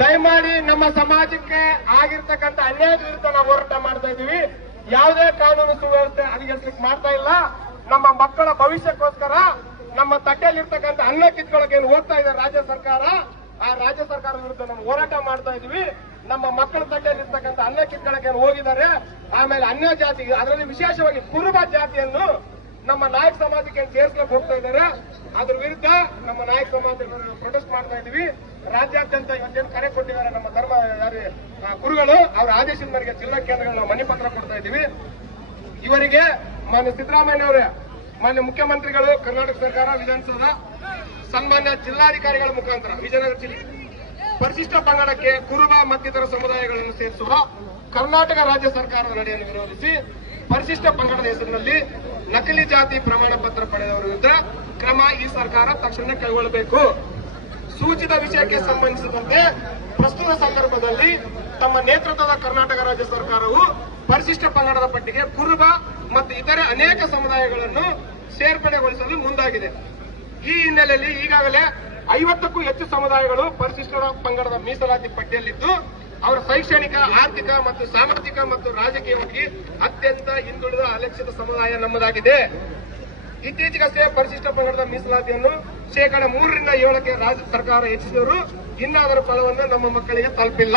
ದಯಮಾಡಿ ನಮ್ಮ ಸಮಾಜಕ್ಕೆ ಆಗಿರ್ತಕ್ಕಂಥ ಅನ್ಯಾಯದ ವಿರುದ್ಧ ನಾವು ಹೋರಾಟ ಮಾಡ್ತಾ ಇದೀವಿ. ಯಾವುದೇ ಕಾನೂನು ಸುವ್ಯವಸ್ಥೆ ಹದಗೆಡಿಸಲಿಕ್ಕೆ ಮಾಡ್ತಾ ಇಲ್ಲ. ನಮ್ಮ ಮಕ್ಕಳ ಭವಿಷ್ಯಕ್ಕೋಸ್ಕರ ನಮ್ಮ ತಟ್ಟೆಯಲ್ಲಿರ್ತಕ್ಕಂಥ ಅನ್ನ ಕಿತ್ಕೊಳ್ಳೋಕೆ ಹೋಗ್ತಾ ಇದೆ ರಾಜ್ಯ ಸರ್ಕಾರ. ಆ ರಾಜ್ಯ ಸರ್ಕಾರದ ವಿರುದ್ಧ ನಾವು ಹೋರಾಟ ಮಾಡ್ತಾ ಇದೀವಿ. ನಮ್ಮ ಮಕ್ಕಳ ತಟ್ಟೆಯಲ್ಲಿರ್ತಕ್ಕಂಥ ಅನ್ನ ಕಿತ್ಕೊಳ್ಳೋಕೆ ಹೋಗಿದ್ದಾರೆ. ಆಮೇಲೆ ಅನ್ಯ ಜಾತಿ, ಅದರಲ್ಲಿ ವಿಶೇಷವಾಗಿ ಕುರುಬ ಜಾತಿಯನ್ನು ನಮ್ಮ ನಾಯಕ ಸಮಾಜಕ್ಕೆ ಸೇರಿಸಲಿಕ್ಕೆ ಹೋಗ್ತಾ ಇದ್ದಾರೆ. ಅದ್ರ ವಿರುದ್ಧ ನಮ್ಮ ನಾಯಕ ಸಮಾಜ ಪ್ರೊಟೆಸ್ಟ್ ಮಾಡ್ತಾ ಇದೀವಿ. ರಾಜ್ಯಾದ್ಯಂತ ಇವತ್ತೇನು ಕರೆ ಕೊಟ್ಟಿದ್ದಾರೆ ನಮ್ಮ ಧರ್ಮ ಗುರುಗಳು, ಅವರ ಆದೇಶದ ಮೇರೆಗೆ ಜಿಲ್ಲಾ ಕೇಂದ್ರಗಳು ನಾವು ಮನೆ ಪತ್ರ ಕೊಡ್ತಾ ಇದೀವಿ. ಇವರಿಗೆ ಮಾನ್ಯ ಸಿದ್ದರಾಮಯ್ಯ ಅವರೇ, ಮಾನ್ಯ ಮುಖ್ಯಮಂತ್ರಿಗಳು, ಕರ್ನಾಟಕ ಸರ್ಕಾರ, ವಿಧಾನಸೌಧ, ಸನ್ಮಾನ್ಯ ಜಿಲ್ಲಾಧಿಕಾರಿಗಳ ಮುಖಾಂತರ ವಿಜಯನಗರ ಜಿಲ್ಲೆ ಪರಿಶಿಷ್ಟ ಪಂಗಡಕ್ಕೆ ಕುರುಬ ಮತ್ತಿತರ ಸಮುದಾಯಗಳನ್ನು ಸೇರಿಸುವ ಕರ್ನಾಟಕ ರಾಜ್ಯ ಸರ್ಕಾರದ ನಡೆಯನ್ನು ವಿರೋಧಿಸಿ ಪರಿಶಿಷ್ಟ ಪಂಗಡದ ಹೆಸರಿನಲ್ಲಿ ನಕಲಿ ಜಾತಿ ಪ್ರಮಾಣ ಪತ್ರ ಪಡೆದವರ ವಿರುದ್ಧ ಕ್ರಮ ಈ ಸರ್ಕಾರ ತಕ್ಷಣ ಕೈಗೊಳ್ಳಬೇಕು. ಸೂಚಿತ ವಿಷಯಕ್ಕೆ ಸಂಬಂಧಿಸಿದಂತೆ ಪ್ರಸ್ತುತ ಸಂದರ್ಭದಲ್ಲಿ ತಮ್ಮ ನೇತೃತ್ವದ ಕರ್ನಾಟಕ ರಾಜ್ಯ ಸರ್ಕಾರವು ಪರಿಶಿಷ್ಟ ಪಂಗಡದ ಪಟ್ಟಿಗೆ ಕುರುಬ ಮತ್ತು ಇತರೆ ಅನೇಕ ಸಮುದಾಯಗಳನ್ನು ಸೇರ್ಪಡೆಗೊಳಿಸಲು ಮುಂದಾಗಿದೆ. ಈ ಹಿನ್ನೆಲೆಯಲ್ಲಿ ಈಗಾಗಲೇ 50ಕ್ಕೂ ಹೆಚ್ಚು ಸಮುದಾಯಗಳು ಪರಿಶಿಷ್ಟ ಪಂಗಡದ ಮೀಸಲಾತಿ ಪಟ್ಟಿಯಲ್ಲಿದ್ದು ಅವರ ಶೈಕ್ಷಣಿಕ, ಆರ್ಥಿಕ ಮತ್ತು ಸಾಮಾಜಿಕ ಮತ್ತು ರಾಜಕೀಯವಾಗಿ ಅತ್ಯಂತ ಹಿಂದುಳಿದ ಅಲಕ್ಷಿತ ಸಮುದಾಯ ನಮ್ಮದಾಗಿದೆ. ಇತ್ತೀಚೆಗಷ್ಟೇ ಪರಿಶಿಷ್ಟ ಪಂಗಡದ ಮೀಸಲಾತಿಯನ್ನು ಶೇಕಡ 3ರಿಂದ 7ಕ್ಕೆ ರಾಜ್ಯ ಸರ್ಕಾರ ಹೆಚ್ಚಿಸಿದರೂ ಇನ್ನಾದರೂ ಫಲವನ್ನು ನಮ್ಮ ಮಕ್ಕಳಿಗೆ ತಲುಪಿಲ್ಲ.